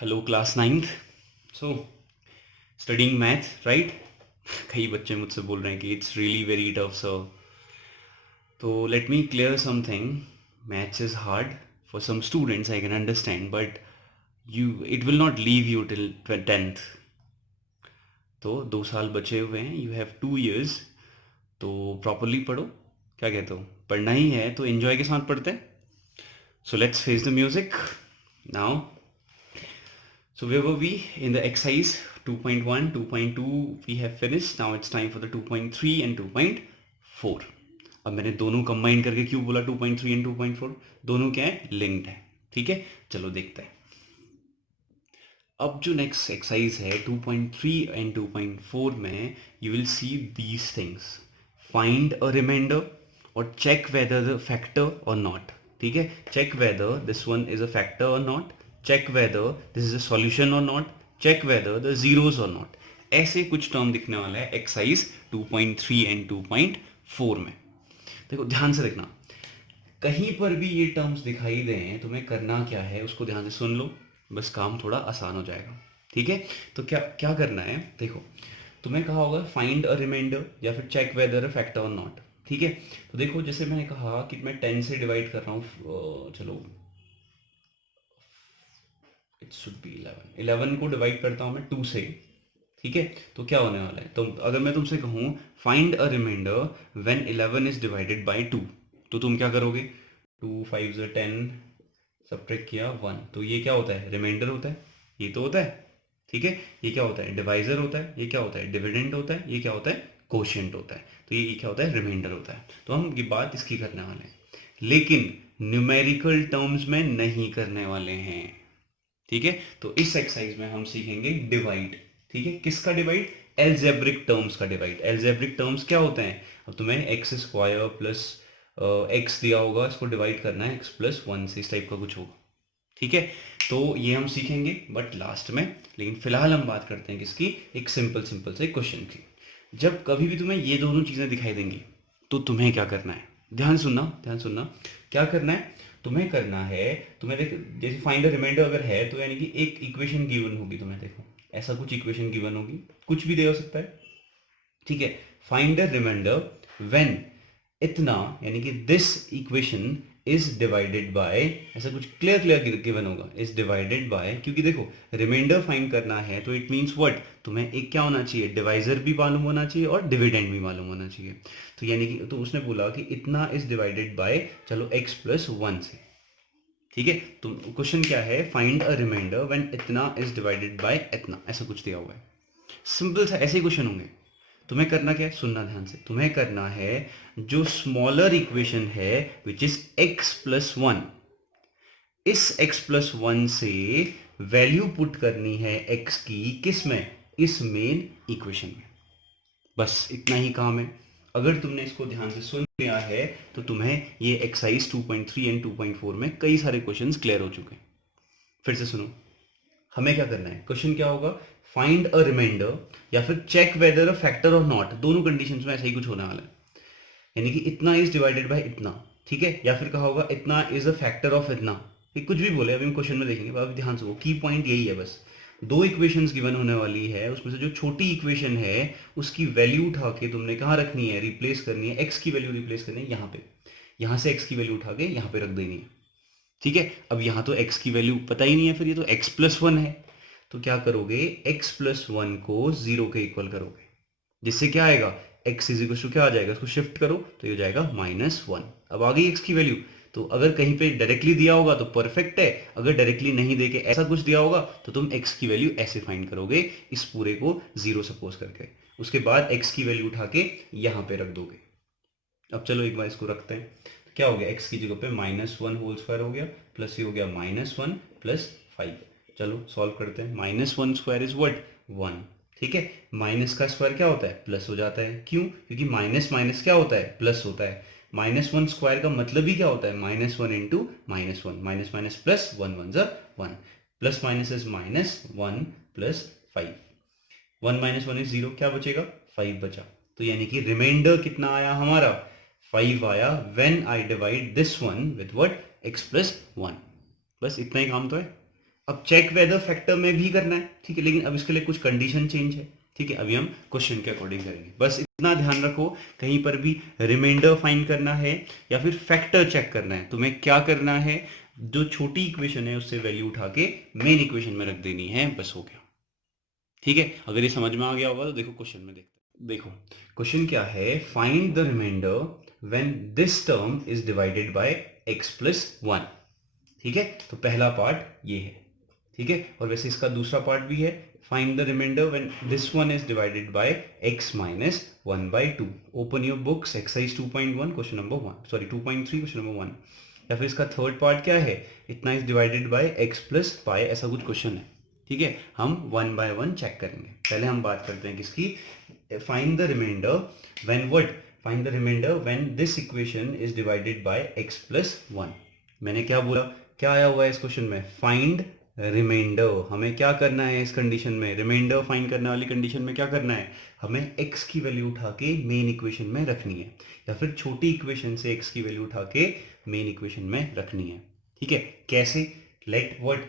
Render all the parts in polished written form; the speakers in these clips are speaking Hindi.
Hello class ninth. So studying math right. कई बच्चे मुझसे बोल रहे हैं कि it's really very tough sir. तो let me clear something. Maths is hard for some students, I can understand, but you it will not leave you till 10th। तो 2 साल बचे हुए हैं, यू हैव 2 years। तो प्रॉपरली पढ़ो। क्या कहते हो? पढ़ना ही है तो एंजॉय के साथ पढ़ते हैं। So let's face the music now. So where were we in the exercise 2.1, 2.2 we have finished. Now it's time for the 2.3 and 2.4. अब मैंने दोनों कंबाइन करके क्यों बोला 2.3 एंड 2.4? दोनों क्या है? लिंक्ड है। ठीक है, चलो देखते हैं। अब जो नेक्स्ट एक्सरसाइज है 2.3 एंड 2.4 में you will see these things. Find a remainder और चेक वेदर द फैक्टर और नॉट। ठीक है, check whether this one is a factor और not, check whether this is a solution और not, check whether the zeros और नॉट। ऐसे कुछ टर्म दिखने वाला है एक्सरसाइज 2.3 एंड 2.4 में। देखो ध्यान से देखना, कहीं पर भी ये टर्म्स दिखाई दें तुम्हें करना क्या है उसको ध्यान से सुन लो, बस काम थोड़ा आसान हो जाएगा। ठीक है, तो क्या क्या करना है देखो, तुम्हें कहा होगा फाइंड अ रिमाइंडर या फिर चेक वेदर अ फैक्टर और नॉट। ठीक है, तो देखो जैसे मैंने कहा कि मैं 10 से डिवाइड कर रहा हूँ, चलो इट शुड बी 11 को डिवाइड करता हूँ मैं 2 से। ठीक है, तो क्या होने वाला है, तो अगर मैं तुमसे कहूँ find a reminder when 11 is divided by 2, तो तुम क्या करोगे? 2 5 10, सब्ट्रैक्ट किया 1, तो ये क्या होता है? रिमाइंडर होता है। ये तो होता है। ठीक है, ये क्या होता है? डिवाइजर होता है। ये क्या होता है? डिविडेंड होता है। ये क्या होता है? कोशिएंट होता है। तो ये क्या होता है? रिमाइंडर होता है। तो हम ये बात इसकी करने वाले हैं, लेकिन न्यूमेरिकल टर्म्स में नहीं करने वाले हैं। ठीक है, तो इस एक्सरसाइज में हम सीखेंगे डिवाइड। ठीक है, किसका डिवाइड? एल्जेब्रिक टर्म्स का डिवाइड। एल्जेब्रिक टर्म्स क्या होते हैं? अब तुम्हें एक्स स्क्वायर प्लस एक्स दिया होगा, इसको डिवाइड करना है एक्स प्लस 1 से, इस टाइप का कुछ होगा। ठीक है, तो ये हम सीखेंगे बट लास्ट में। लेकिन फिलहाल हम बात करते हैं किसकी? एक सिंपल सिंपल से क्वेश्चन की। जब कभी भी तुम्हें ये दोनों चीजें दिखाई देंगी तो तुम्हें क्या करना है? ध्यान सुनना, ध्यान सुनना। क्या करना है? तुम्हें करना है, तुम्हें देख, जैसे फाइंड द रिमाइंडर अगर है तो यानी कि एक इक्वेशन गिवन होगी तुम्हें, देखो ऐसा कुछ इक्वेशन गिवन होगी, कुछ भी दे हो सकता है। ठीक है, फाइंड द रिमाइंडर व्हेन इतना, यानी कि this equation is divided bye, ऐसा कुछ क्लियर क्लियर गिवन होगा, इज डिवाइडेड बाय, क्योंकि देखो रिमाइंडर फाइंड करना है तो इट मींस व्हाट, तुम्हें एक क्या होना चाहिए? डिवाइजर भी मालूम होना चाहिए और डिविडेंड भी मालूम होना चाहिए। तो यानी कि तो उसने बोला कि इतना इज डिवाइडेड बाय, चलो x प्लस 1 से। ठीक है, तो क्वेश्चन क्या है? फाइंड अ रिमाइंडर व्हेन इतना इज डिवाइडेड बाय इतना, ऐसा कुछ दिया हुआ है। सिंपल सा ऐसे ही क्वेश्चन होंगे। तुम्हें करना क्या है? सुनना ध्यान से, तुम्हें करना है जो स्मॉलर इक्वेशन है विच इज x प्लस 1, इस x प्लस 1 से वैल्यू पुट करनी है x की, किस में? इस मेन इक्वेशन में। बस इतना ही काम है। अगर तुमने इसको ध्यान से सुन लिया है तो तुम्हें ये एक्सरसाइज 2.3 एंड 2.4 में कई सारे क्वेश्चंस क्लियर हो चुके हैं। फिर से सुनो, हमें क्या करना है? क्वेश्चन क्या होगा? फाइंड अ रिमाइंडर या फिर चेक वेदर अ फैक्टर और नॉट, दोनों कंडीशंस में ऐसा ही कुछ होने वाला है। यानी कि इतना इज डिवाइडेड बाय इतना। ठीक है, या फिर कहा होगा इतना इज अ फैक्टर ऑफ इतना। ये कुछ भी बोले, अभी हम क्वेश्चन में देखेंगे, अभी ध्यान से, वो की पॉइंट यही है बस। दो इक्वेशंस गिवन होने वाली है, उसमें से जो छोटी इक्वेशन है उसकी वैल्यू उठा के तुमने कहाँ रखनी है? रिप्लेस करनी है, एक्स की वैल्यू रिप्लेस करनी है यहाँ पे। यहाँ से एक्स की वैल्यू उठा के यहाँ पे रख देनी है। ठीक है, अब यहाँ तो x की वैल्यू पता ही नहीं है, फिर ये तो x प्लस 1 है। तो क्या करोगे? x प्लस 1 को 0 के इक्वल करोगे, जिससे क्या आएगा? x इज इक्वल टू क्या आ जाएगा? इसको शिफ्ट करो तो ये हो जाएगा -1। अब आ गई x की वैल्यू। तो अगर कहीं पे डायरेक्टली दिया होगा तो परफेक्ट है, अगर डायरेक्टली नहीं दे के ऐसा कुछ दिया होगा तो तुम x की वैल्यू ऐसे फाइंड करोगे, इस पूरे को 0 सपोज करके। उसके बाद x की वैल्यू उठा के यहाँ पे रख दोगे। अब चलो एक बार इसको रखते हैं, तो क्या हो गया? x की जगह पे -1 होल स्क्वायर हो गया, प्लस ये हो गया -1 प्लस 5। चलो सॉल्व करते हैं। -1 स्क्वायर इज व्हाट? 1। ठीक है, माइनस का स्क्वायर क्या होता है? प्लस हो जाता है। क्यों? क्योंकि माइनस माइनस क्या होता है? प्लस होता है। -1 स्क्वायर का मतलब ही क्या होता है? -1 इंटू -1, माइनस माइनस प्लस, 1 1 ज़ा 1, plus minus is -1 plus 5, 1 minus 1 is 0, क्या बचेगा? 5 बचा। तो यानी कि रिमाइंडर कितना आया हमारा? 5 आया when I divide this one with what? x plus 1। बस इतना ही काम तो है। अब चेक वेदर फैक्टर में भी करना है, ठीक है, लेकिन अब इसके लिए कुछ कंडीशन चेंज है, ठीक है, अभी हम क्वेश्चन के अकॉर्डिंग करेंगे। बस इतना ध्यान रखो, कहीं पर भी रिमाइंडर फाइंड करना है या फिर फैक्टर चेक करना है, तुम्हें क्या करना है, जो छोटी इक्वेशन है उससे वैल्यू उठा के मेन इक्वेशन में रख देनी है, बस हो गया, ठीक है। अगर ये समझ में आ गया होगा तो देखो क्वेश्चन में देखते हैं। देखो क्वेश्चन क्या है, find the reminder when this term is divided by x plus 1, ठीक है। तो पहला पार्ट ये है, ठीक है, और वैसे इसका दूसरा पार्ट भी है, find the reminder when this one is divided by x minus 1/2। Open your books, exercise 2.1 question number 1, sorry 2.3 question number 1। या फिर इसका थर्ड पार्ट क्या है, इतना is divided by x plus pi, ऐसा कुछ क्वेश्चन है, ठीक है। हम 1 बाय 1 चेक करेंगे। पहले हम बात करते हैं किसकी, find the reminder when what, find the reminder when this equation is divided by x plus 1। मैंने क्या बोला, क्या आया हुआ है इस क्वेश्चन में, फाइंड रिमाइंडर। हमें क्या करना है इस कंडीशन में, रिमाइंडर फाइंड करने वाली कंडीशन में क्या करना है, हमें x की वैल्यू उठा के मेन इक्वेशन में रखनी है, या फिर छोटी इक्वेशन से x की वैल्यू उठा के मेन इक्वेशन में रखनी है, ठीक है। कैसे, लेट व्हाट,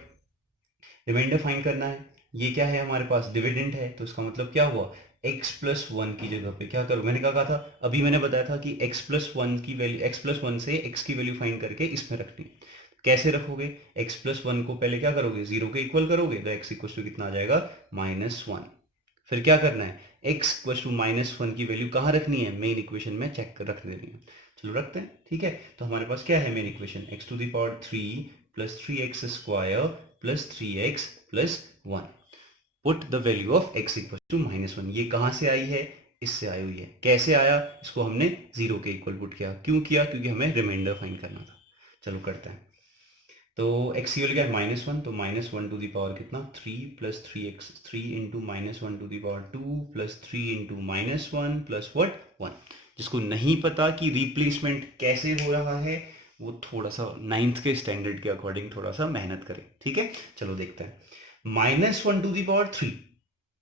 रिमाइंडर फाइंड करना है, ये क्या है हमारे पास, डिविडेंड है, तो इसका मतलब क्या हुआ, x प्लस 1 की जगह पे क्या करूँ, मैंने क्या कहा था, अभी मैंने बताया था कि x प्लस 1 की वैल्यू, x प्लस 1 से x की वैल्यू फाइंड करके इसमें रखनी। कैसे रखोगे, x प्लस 1 को पहले क्या करोगे, 0 के इक्वल करोगे, तो x इक्वल टू कितना आ जाएगा, -1। फिर क्या करना है, x इक्वल टू -1 की वैल्यू कहाँ रखनी है, मेन इक्वेशन में चेक कर रख देनी है। चलो रखते हैं, ठीक है। तो हमारे पास क्या है main equation, x to the power 3 plus 3x square plus 3x plus 1। Put the value of x equal to -1। ये कहाँ से आई है, इससे आई हुई है। कैसे आया, इसको हमने 0 के इक्वल पुट किया, क्यों किया, क्योंकि हमें रिमाइंडर फाइंड करना था। चलो करते हैं। तो x की वैल्यू क्या है, -1, तो -1 टू द पावर कितना, 3 plus 3x, 3 into -1 to the power 2 plus 3 into -1 plus what 1। जिसको नहीं पता कि रिप्लेसमेंट कैसे हो रहा है, वो थोड़ा सा 9th के स्टैंडर्ड के अकॉर्डिंग थोड़ा सा मेहनत करे, ठीक है। चलो देखते हैं, -1 टू द पावर 3,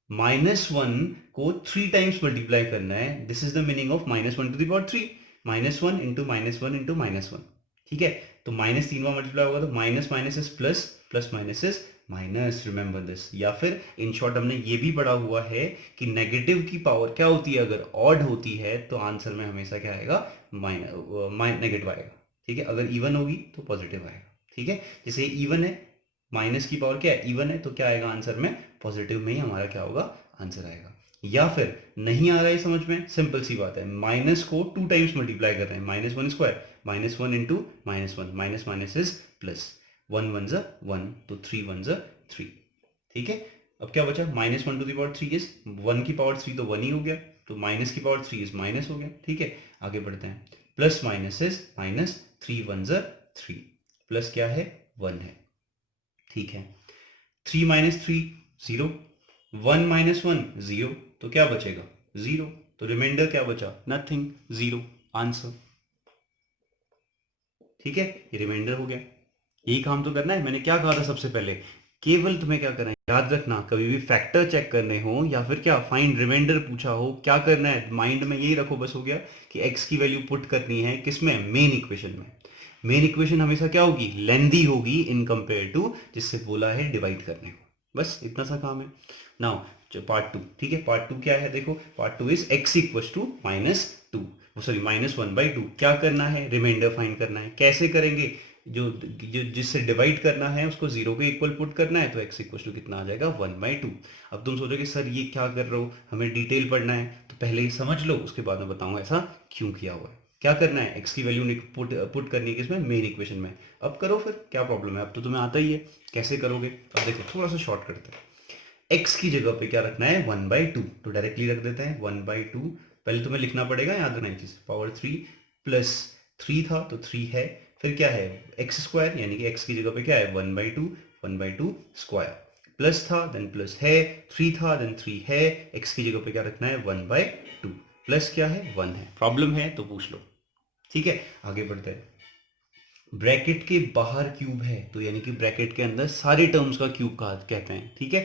-1 को 3 टाइम्स मल्टीप्लाई करना है, this is the meaning of -1 to the power 3, -1 into -1 into -1, ठीक है। तो माइनस 3 बार मल्टीप्लाई होगा, तो minus minus is plus, plus minus is minus, remember this. या फिर इन शॉर्ट हमने ये भी पढ़ा हुआ है कि नेगेटिव की पावर क्या होती है, अगर ऑड होती है तो आंसर में हमेशा क्या आएगा, नेगेटिव आएगा, ठीक है। अगर इवन होगी तो पॉजिटिव आएगा, ठीक है। जैसे इवन है, माइनस की पावर क्या है, इवन है, तो क्या आएगा आंसर में, पॉजिटिव में ही हमारा क्या होगा, आंसर आएगा। या फिर नहीं आ रहा है समझ में, सिंपल सी बात है, माइनस को 2 टाइम्स मल्टीप्लाई कर रहे हैं, -1 square, -1 into -1, minus minus is plus, 1 1 ज़ा 1, तो 3 1 ज़ा 3, ठीक है। अब क्या बचा, -1 टू द पावर 3 इज 1 की पावर 3, तो 1 ही हो गया, तो माइनस की पावर 3 इज माइनस हो गया, ठीक है। आगे बढ़ते हैं, प्लस माइनस इज माइनस, 3 1 ज़ा 3, प्लस क्या है 1 है, ठीक है। 3 माइनस 3 0, 1 माइनस 1 0, तो क्या बचेगा 0, तो रिमाइंडर क्या बचा, नथिंग, 0 आंसर, ठीक है। ये रिमाइंडर हो गया। यही काम तो करना है, मैंने क्या कहा था सबसे पहले, केवल तुम्हें क्या करना है, याद रखना, कभी भी फैक्टर चेक करने हो या फिर क्या फाइंड रिमाइंडर पूछा हो, क्या करना है, माइंड में यही रखो, बस हो गया कि x की वैल्यू पुट करनी है किसमें, मेन इक्वेशन में। मेन इक्वेशन हमेशा क्या होगी, लेंदी होगी इन कंपेयर टू जिससे बोला है डिवाइड करने को, बस इतना सा काम है। नाउ जो पार्ट 2, ठीक है, पार्ट 2 क्या है, देखो part 2 is x equal to -2, sorry -1/2। क्या करना है, रिमाइंडर फाइंड करना है। कैसे करेंगे, जो जो जिससे डिवाइड करना है उसको 0 के इक्वल पुट करना है, तो x इक्वल टू कितना आ जाएगा, 1/2। अब तुम सोचोगे सर ये क्या कर रहे हो, हमें डिटेल पढ़ना है, तो पहले ही समझ लो, उसके बाद मैं बताऊंगा ऐसा क्यों किया हुआ है। क्या करना है, x की वैल्यू पुट करनी है किसमें, मेन इक्वेशन में। अब करो फिर, क्या प्रॉब्लम है, अब तो तुम्हें आता ही है कैसे करोगे। अब देखो थोड़ा सा शॉर्ट करते हैं, x की जगह पे क्या रखना है, 1/2, तो डायरेक्टली रख देते हैं 1/2। पहले तुम्हें लिखना पड़ेगा, याद रखना चीज, पावर 3 प्लस 3 था तो 3 है, फिर क्या है एक्स स्क्वायर, यानी कि x की जगह पे क्या है 1/2, 1/2 स्क्वायर, प्लस था देन प्लस है, 3 था देन 3 है, x की जगह पे क्या रखना है 1/2, प्लस क्या है 1 है। प्रॉब्लम है तो पूछ लो, ठीक है। आगे बढ़ते हैं, ब्रैकेट के बाहर क्यूब है, तो यानी कि ब्रैकेट के अंदर सारे टर्म्स का क्यूब कहते हैं, ठीक है।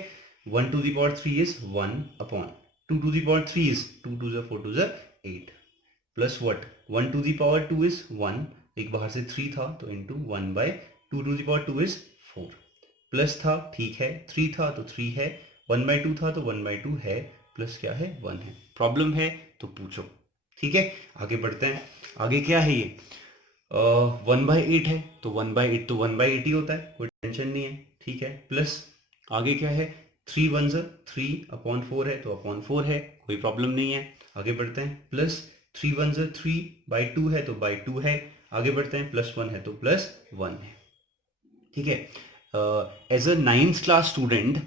1 to the power 3 is 1 upon 2 to the power 3 is 2 2 4 2 8, plus what 1 to the power 2 is 1, एक बाहर से 3 था तो into 1/2 to the power 2 is 4, plus था ठीक है, 3 था तो 3 है, 1/2 था तो 1/2 है, प्लस क्या है 1 है। प्रॉब्लम है तो पूछो। ठीक है, आगे बढ़ते हैं। आगे क्या है ये 1/8 है तो 1/8 तो 1/8 ही होता है, कोई टेंशन नहीं है। ठीक है, प्लस आगे क्या है 3 1 3/4 है तो अपॉन 4 है, कोई प्रॉब्लम नहीं है। आगे बढ़ते हैं, प्लस 3 1 3/2 है तो बाई 2 है। आगे बढ़ते हैं, प्लस 1 है तो प्लस 1 है। ठीक है, as a 9th class student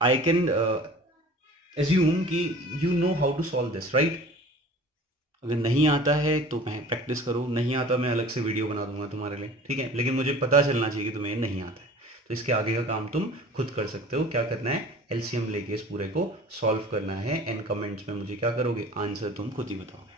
I can assume कि you know how to solve this, right. अगर नहीं आता है तो मैं प्रैक्टिस करो, नहीं आता मैं अलग से वीडियो बना दूंगा तुम्हारे लिए। ठीक है, लेकिन मुझे पता चलना चाहिए कि तुम्हें ये नहीं आता है, तो इसके आगे का काम तुम खुद कर सकते हो। क्या करना है, एलसीएम लेके इस पूरे को सॉल्व करना है, एंड कमेंट्स में मुझे क्या करोगे, आंसर तुम खुद ही बताओगे।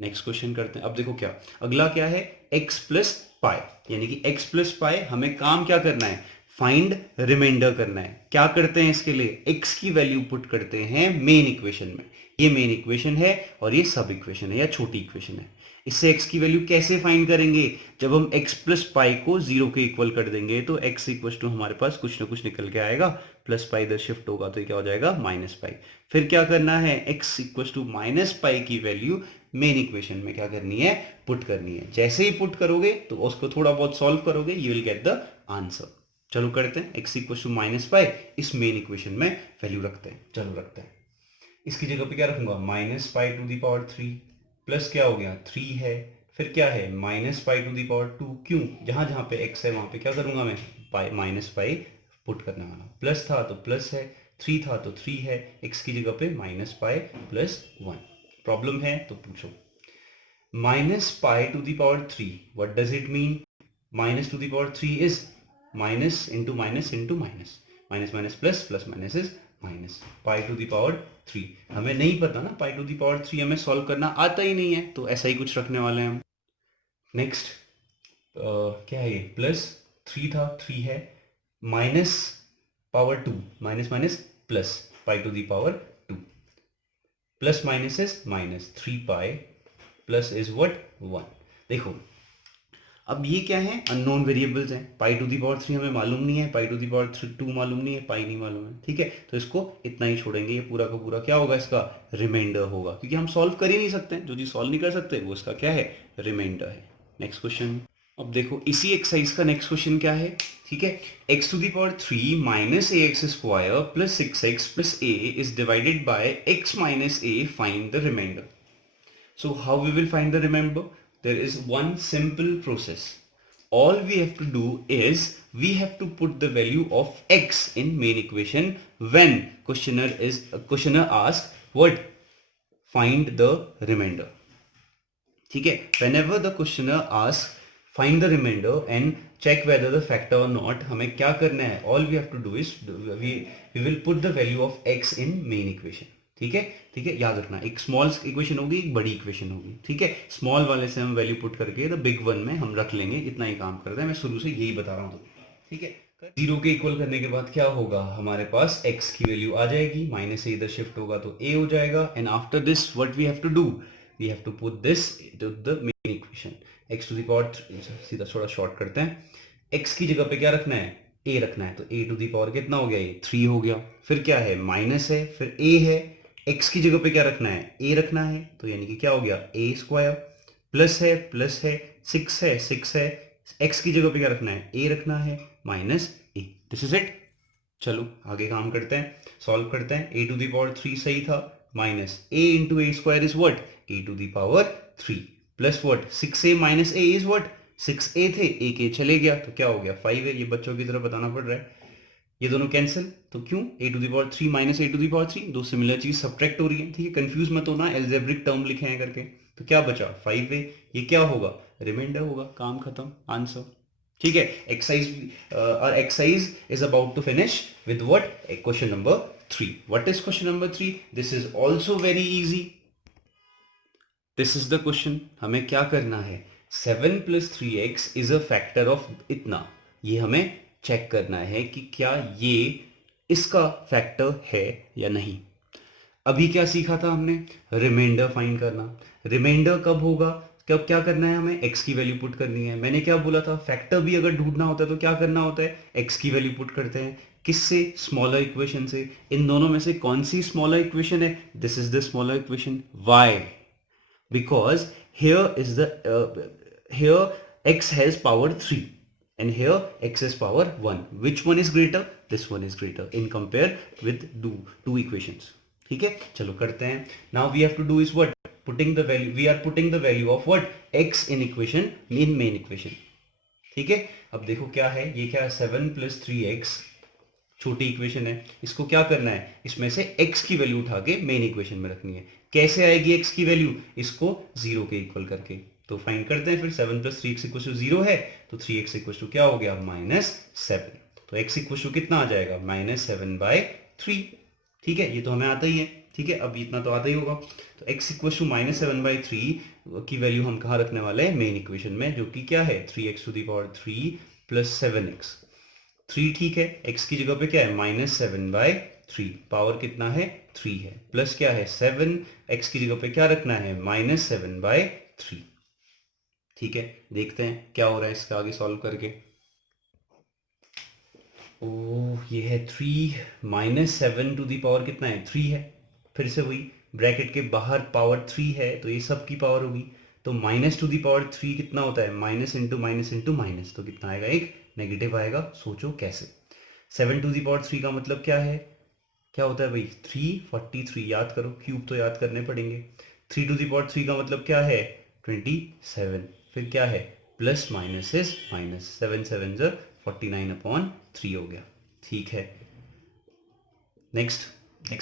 नेक्स्ट क्वेश्चन करते हैं। अब देखो क्या अगला क्या है, x प्लस पाई, यानी कि x प्लस पाई हमें काम क्या करना है, फाइंड रिमाइंडर करना है। क्या करते हैं इसके लिए, x की वैल्यू पुट करते हैं मेन इक्वेशन में। ये मेन इक्वेशन है और ये सब इक्वेशन है या छोटी इक्वेशन है। इससे x की वैल्यू कैसे फाइंड करेंगे, जब हम x प्लस पाई को 0 के इक्वल कर देंगे तो x इक्वल टू हमारे पास कुछ ना कुछ निकल के आएगा, प्लस पाई इधर शिफ्ट होगा तो ये क्या हो जाएगा माइनस पाई। फिर क्या करना है, x equal to minus pi की वैल्यू मेन इक्वेशन में क्या करनी है, पुट करनी है। जैसे ही पुट करोगे तो उसको थोड़ा बहुत सॉल्व करोगे, you will get the answer. चलो करते हैं, x equal to minus pi इस मेन इक्वेशन में वैल्यू रखते हैं। चलो रखते हैं, इसकी जगह पे क्या रखूंगा, minus pi to the power 3, plus क्या हो गया 3 है, फिर क्या है minus pi to the power 2। क्यों, जहां जहां पे x है वहां पे क्या करूंगा मैं, पाई माइनस पाई पुट करने वाला। प्लस था तो प्लस है, 3 था तो 3 है, x की जगह पे माइनस पाई प्लस 1। प्रॉब्लम है तो पूछो। Minus pi to the power 3, what does it mean, minus to the power 3 is minus into minus into minus, minus minus plus, plus minus is minus. Pi to the power 3 हमें नहीं पता ना, पाई टू द पावर 3 हमें सॉल्व करना आता ही नहीं है, तो ऐसा ही कुछ रखने वाले हैं हम। नेक्स्ट क्या है ये, प्लस 3 था 3 है, minus power 2, minus minus plus, pi to the power 2, plus minus is minus, 3 pi plus is what 1। देखो अब ये क्या है, अननोन वेरिएबल्स हैं। पाई टू दी पावर 3 हमें मालूम नहीं है, पाई टू दी पावर 2 मालूम नहीं है, पाई नहीं मालूम है। ठीक है, तो इसको इतना ही छोड़ेंगे, ये पूरा का पूरा क्या होगा, इसका रिमाइंडर होगा, क्योंकि हम सॉल्व कर ही नहीं सकते, जो चीज सॉल्व नहीं कर सकते वो इसका क्या है, रिमाइंडर है। Next question. अब देखो इसी एक्सरसाइज का नेक्स्ट क्वेश्चन क्या है। ठीक है, x to the power 3 minus a x square plus 6x plus a is divided by x minus a, find the reminder. So how we will find the remainder? There is one simple process. All we have to do is we have to put the value of x in main equation when questioner asks what, find the remainder. ठीक है, whenever the questioner asks find the remainder and check whether the factor or not, हमें क्या करना है, all we have to do is we will put the value of x in main equation. ठीक है, ठीक है, याद रखना, एक स्मॉल इक्वेशन होगी एक बड़ी इक्वेशन होगी। ठीक है, स्मॉल वाले से हम वैल्यू पुट करके द बिग वन में हम रख लेंगे, इतना ही काम करते हैं, मैं शुरू से यही बता रहा हूँ तुम्हें। ठीक है, 0 के इक्वल करने के बाद क्या होगा, हमारे पास x की वैल्यू आ जाएगी, माइनस से इधर शिफ्ट होगा तो a हो जाएगा, and after this what we have to do, we have to put this to the main equation. x to the power, सीधा थोड़ा शॉर्ट करते हैं, x की जगह पे क्या रखना है, a रखना है, तो a टू द पावर कितना हो गया, ये 3 हो गया। फिर क्या है, माइनस है, फिर a है, x की जगह पे क्या रखना है, a रखना है, तो यानी कि क्या हो गया a स्क्वायर, प्लस है 6 है 6 है, x की जगह पे क्या रखना है, a रखना है, minus a। This is it. चलो आगे काम करते हैं, सॉल्व करते हैं। a टू द पावर 3 सही था, minus a into a square is what, a to the power 3, plus what 6a minus a is what, 6a थे, एक a चले गया तो क्या हो गया 5 है। ये बच्चों की तरह बताना पड़ रहा है, ये दोनों कैंसिल, तो क्यों, a to the power 3 minus a to the power 3, दो सिमिलर चीज सब्ट्रैक्ट हो रही है। ठीक है, कंफ्यूज मत होना, एल्जेब्रिक टर्म लिखे हैं करके। तो क्या बचा 5a, ये क्या होगा, रिमाइंडर होगा, काम खत्म, आंसर। ठीक है, exercise is about to finish with what, question number 3। What is question number 3, this is also very easy. This is the question, हमें क्या करना है, 7 plus 3x is a factor of इतना, ये हमें चेक करना है कि क्या ये इसका फैक्टर है या नहीं। अभी क्या सीखा था हमने, रिमाइंडर फाइंड करना। रिमाइंडर कब होगा, कब क्या करना है, हमें x की वैल्यू पुट करनी है। मैंने क्या बोला था, फैक्टर भी अगर ढूंढना होता है तो क्या करना होता है, x की वैल्यू पुट करते हैं। किससे, स्मॉलर इक्वेशन से। इन दोनों में से कौन सी स्मॉलर इक्वेशन है, this is the smaller equation. Why, because here is the here x has power 3 and here x has power 1. Which one is greater, this one is greater in compare with two equations. ठीक है, चलो करते हैं। now we have to do is what, putting the value, we are putting the value of what, x in equation, in main equation। ठीक है, अब देखो क्या है, ये क्या है, 7 + 3x, छोटी इक्वेशन है। इसको क्या करना है, इसमें से x की वैल्यू उठा के मेन इक्वेशन में रखनी है। कैसे आएगी x की वैल्यू, इसको 0 के इक्वल करके। तो फाइंड करते हैं फिर, 7 + 3x = 0 है, तो 3x = क्या हो गया, -7। तो x = कितना आ जाएगा, -7/3। ठीक है, ये तो हमें आता ही है। ठीक है, अब इतना तो आता ही होगा। तो x = -7/3 की वैल्यू हम कहाँ रखने वाले हैं, मेन इक्वेशन में, जो कि क्या है, 3x³ + 7x। 3 ठीक है, x की जगह पे क्या है, -7/3, पावर कितना है, 3 है, प्लस क्या है 7, x की जगह पे क्या रखना है, -7/3। ठीक है, देखते हैं क्या हो रहा है इसका आगे सॉल्व करके। ओह, ये है 3, -7 कितना है, 3 है। फिर से वही, ब्रैकेट के बाहर पावर 3 है तो ये सब की पावर होगी। तो -3 कितना होता है, minus into minus into minus, तो कितना आएगा, एक नेगेटिव आएगा। सोचो कैसे। 7 का मतलब क्या है, क्या होता है भाई, 343, याद करो, क्यूब तो याद करने पड़ेंगे। 3 का मतलब क्या है, 27। फिर क्या है, प्लस माइनस इज माइनस, 7 7 49/3 हो गया। ठीक है, नेक्स्ट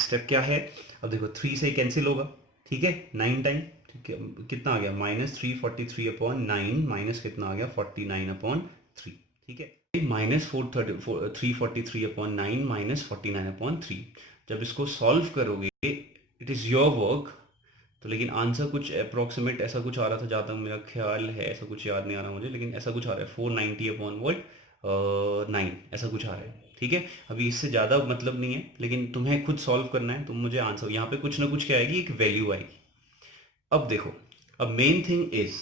स्टेप क्या है, अब देखो 3 से कैंसिल होगा। ठीक है, 9 टाइम, ठीक है, कितना आ गया, -343/9, माइनस कितना आ गया, 49/3। ठीक है, -343/9 -49/3। जब इसको सॉल्व करोगे, इट इज़ योर वर्क। तो लेकिन आंसर कुछ अप्रोक्सीमेट ऐसा कुछ आ रहा था, जहाँ तक मेरा ख्याल है, ऐसा कुछ याद नहीं आ रहा मुझे, लेकिन ऐसा कुछ आ रहा है, 490/9 ऐसा कुछ आ रहा है। ठीक है, अभी इससे ज़्यादा मतलब नहीं है, लेकिन तुम्हें खुद सॉल्व करना है। तुम मुझे आंसर, यहाँ पे कुछ ना कुछ क्या आएगी, एक वैल्यू आएगी। अब देखो, अब मेन थिंग इज,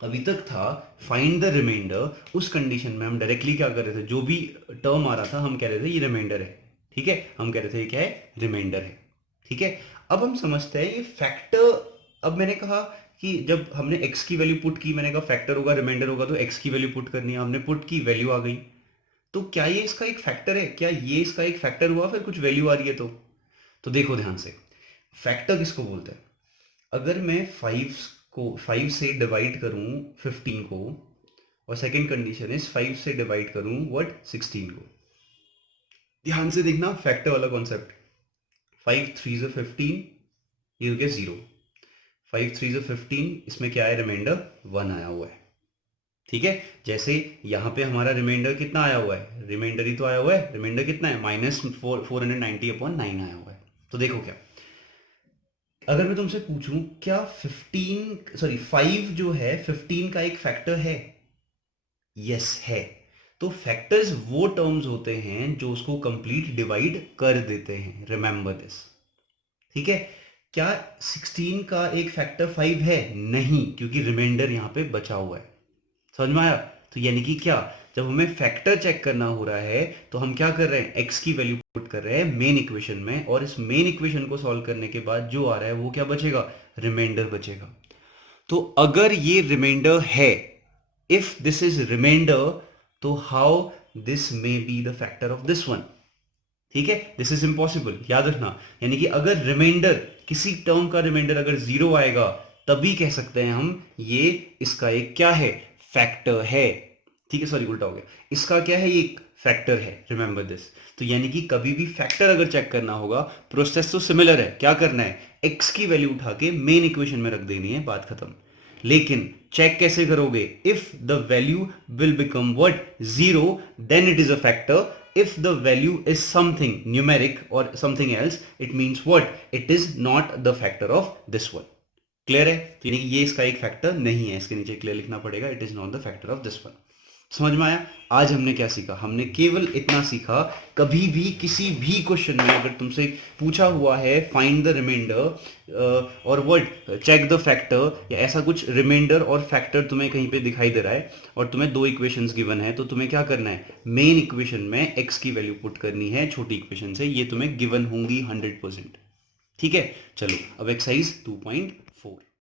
अभी तक था फाइंड द रिमाइंडर। उस कंडीशन में हम डायरेक्टली क्या कर रहे थे, जो भी टर्म आ रहा था हम कह रहे थे ये रिमाइंडर है। ठीक है, हम कह रहे थे ये क्या है, रिमाइंडर है। ठीक है, अब हम समझते हैं ये फैक्टर। अब मैंने कहा कि जब हमने x की वैल्यू पुट की, मैंने कहा फैक्टर होगा, रिमाइंडर होगा, तो x की वैल्यू पुट करनी है। हमने पुट की, वैल्यू आ गई। तो क्या ये इसका एक फैक्टर है, क्या ये इसका एक फैक्टर हुआ, फिर कुछ वैल्यू आ रही है तो देखो ध्यान से, फैक्टर किसको बोलते हैं। अगर मैं 5 से डिवाइड करूं 15 को, और सेकंड कंडीशन इज 5 से डिवाइड करूं व्हाट, 16 को। ध्यान से देखना, फैक्टर वाला कॉन्सेप्ट। 5 3 से 15, ये हो गया 0। 5 3 से 15, इसमें क्या है, रिमाइंडर 1 आया हुआ है। ठीक है, जैसे यहाँ पे हमारा रिमाइंडर कितना आया हुआ है, रिमाइंडर ही तो आया हुआ है। रिमाइंडर कितना है, -490/9 आया हुआ है। तो देखो क्या, अगर मैं तुमसे पूछूं क्या 5 जो है 15 का एक फैक्टर है, यस है। तो फैक्टर्स वो टर्म्स होते हैं जो उसको कंप्लीट डिवाइड कर देते हैं, रिमेंबर दिस। ठीक है, क्या 16 का एक फैक्टर 5 है, नहीं, क्योंकि रिमाइंडर यहां पे बचा हुआ है। समझ में आया। तो यानी कि क्या, जब हमें फैक्टर चेक करना हो रहा है तो हम क्या कर रहे हैं, x की वैल्यू पुट कर रहे हैं मेन इक्वेशन में, और इस मेन इक्वेशन को सॉल्व करने के बाद जो आ रहा है वो क्या बचेगा, रिमाइंडर बचेगा। तो अगर ये रिमाइंडर है, इफ दिस इज रिमाइंडर, तो how this may be the factor of this one. ठीक है, दिस इज इम्पॉसिबल, याद रखना। यानी कि अगर रिमाइंडर, किसी टर्म का रिमाइंडर अगर 0 आएगा, तभी कह सकते हैं हम ये इसका एक क्या है, फैक्टर है। ठीक है, सॉरी उल्टा हो गया, इसका क्या है, ये एक फैक्टर है, रिमेंबर दिस। तो यानी कि कभी भी फैक्टर अगर चेक करना होगा, प्रोसेस तो सिमिलर है। क्या करना है, x की वैल्यू उठा के मेन इक्वेशन में रख देनी है, बात खत्म। लेकिन चेक कैसे करोगे, if the value will become what, 0, then it is a factor. if the value is something numeric or something else, it means what, it is not the factor of this one। Clear है, तो यानी कि ये इसका एक फैक्टर नहीं है, इसके नीचे क्लियर लिखना पड़ेगा, it is not the factor of this one. समझ में आया? आज हमने क्या सीखा? हमने केवल इतना सीखा, कभी भी किसी भी क्वेश्चन में अगर तुमसे पूछा हुआ है फाइंड द रिमाइंडर और वर्ड चेक द फैक्टर या ऐसा कुछ रिमाइंडर और फैक्टर तुम्हें कहीं पे दिखाई दे रहा है और तुम्हें दो इक्वेशंस गिवन है, तो तुम्हें क्या करना है? मेन इक्वेशन में x की वैल्यू पुट करनी है छोटी इक्वेशन से, ये तुम्हें गिवन होंगी 100%। ठीक है, चलो अब एक्सरसाइज 2.